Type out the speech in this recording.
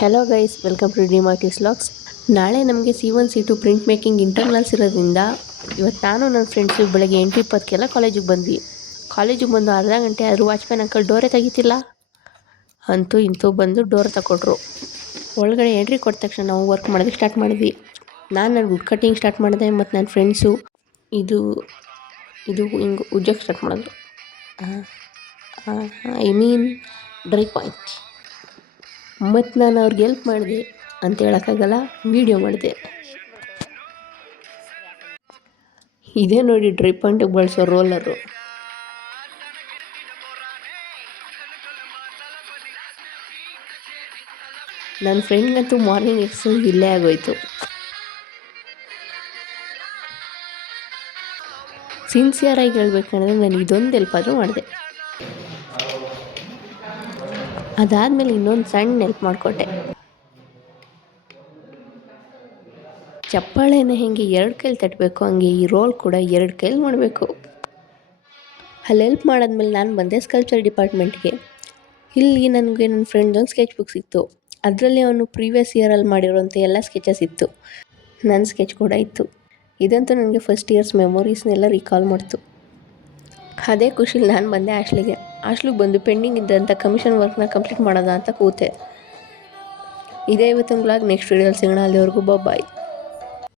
Hello guys, welcome to the Martis vlogs. ನಾಳೆ ನಮಗೆ C1 C2 print making internals ಇರೋದ್ರಿಂದ ಇವತ್ತು ನಾನು ನನ್ನ ಫ್ರೆಂಡ್ಸು ಬೆಳಗ್ಗೆ 8:20 ಕಾಲೇಜಿಗೆ ಬಂದ್ವಿ. ಕಾಲೇಜಿಗೆ ಬಂದು ಅರ್ಧ ಗಂಟೆ ಆದರೂ ವಾಚ್ಮ್ಯಾನ್ ಅಂಕಲ್ ಡೋರೇ ತೆಗಿತಿಲ್ಲ. ಅಂತೂ ಇಂತೂ ಬಂದು ಡೋರ್ ತಗೊಟ್ರು. ಒಳಗಡೆ ಎಂಟ್ರಿ ಕೊಟ್ಟ ತಕ್ಷಣ ನಾವು ವರ್ಕ್ ಮಾಡೋದಕ್ಕೆ ಸ್ಟಾರ್ಟ್ ಮಾಡಿದ್ವಿ. ನಾನು ನನ್ನ ವುಡ್ ಕಟ್ಟಿಂಗ್ ಸ್ಟಾರ್ಟ್ ಮಾಡಿದೆ ಮತ್ತು ನನ್ನ ಫ್ರೆಂಡ್ಸು ಇದು ಹಿಂಗೆ ಉಜ್ಜಕ್ಕೆ ಸ್ಟಾರ್ಟ್ ಮಾಡಿದ್ರು. I mean dry point. ಮತ್ತು ನಾನು ಅವ್ರಿಗೆ ಹೆಲ್ಪ್ ಮಾಡಿದೆ ಅಂತ ಹೇಳೋಕ್ಕಾಗಲ್ಲ, ವೀಡಿಯೋ ಮಾಡಿದೆ. ಇದೇ ನೋಡಿ ಡ್ರೈ ಪಾಯಿಂಟಿಗೆ ಬಳಸೋ ರೋಲರು. ನನ್ನ ಫ್ರೆಂಡ್ಗಂತೂ ಮಾರ್ನಿಂಗ್ ಎಕ್ಸಸೈಸ್ ಇಲ್ಲೇ ಆಗೋಯ್ತು. ಸಿನ್ಸಿಯರಾಗಿ ಹೇಳ್ಬೇಕಂದ್ರೆ ನಾನು ಇದೊಂದು ಹೆಲ್ಪ್ ಆದರೂ ಮಾಡಿದೆ. ಅದಾದಮೇಲೆ ಇನ್ನೊಂದು ಸಣ್ಣ ಹೆಲ್ಪ್ ಮಾಡಿಕೊಟ್ಟೆ. ಚಪ್ಪಾಳೆನ ಹೆಂಗೆ 2 ಕೈಲಿ ತಟ್ಟಬೇಕು ಹಂಗೆ ಈ ರೋಲ್ ಕೂಡ 2 ಕೈಲಿ ಮಾಡಬೇಕು. ಅಲ್ಲಿ ಹೆಲ್ಪ್ ಮಾಡಾದ್ಮೇಲೆ ನಾನು ಬಂದೆ ಸ್ಕಲ್ಪ್ಚರ್ ಡಿಪಾರ್ಟ್ಮೆಂಟ್ಗೆ. ಇಲ್ಲಿ ನನಗೆ ನನ್ನ ಫ್ರೆಂಡ್ದೊಂದು ಸ್ಕೆಚ್ ಬುಕ್ ಸಿಕ್ತು. ಅದರಲ್ಲಿ ಅವನು ಪ್ರೀವಿಯಸ್ ಇಯರಲ್ಲಿ ಮಾಡಿರೋಂಥ ಎಲ್ಲ ಸ್ಕೆಚಸ್ ಇತ್ತು. ನನ್ನ ಸ್ಕೆಚ್ ಕೂಡ ಇತ್ತು. ಇದಂತೂ ನನಗೆ ಫಸ್ಟ್ ಇಯರ್ಸ್ ಮೆಮೊರೀಸ್ನೆಲ್ಲ ರಿಕಾಲ್ ಮಾಡ್ತು. ಅದೇ ಖುಷಿಲಿ ನಾನು ಬಂದೆ ಹಾಸ್ಟ್ಲಿಗೆ ಬಂದು ಪೆಂಡಿಂಗ್ ಇದ್ದಂಥ ಕಮಿಷನ್ ವರ್ಕ್ನ ಕಂಪ್ಲೀಟ್ ಮಾಡೋಣ ಅಂತ ಕೂತೆ. ಇದೇ ಇವತ್ತಿನ ವ್ಲಾಗ್. ನೆಕ್ಸ್ಟ್ ವಿಡಿಯೋದಲ್ಲಿ ಸಿಗೋಣ. ಅಲ್ಲಿವರೆಗೂ ಬಾಯ್.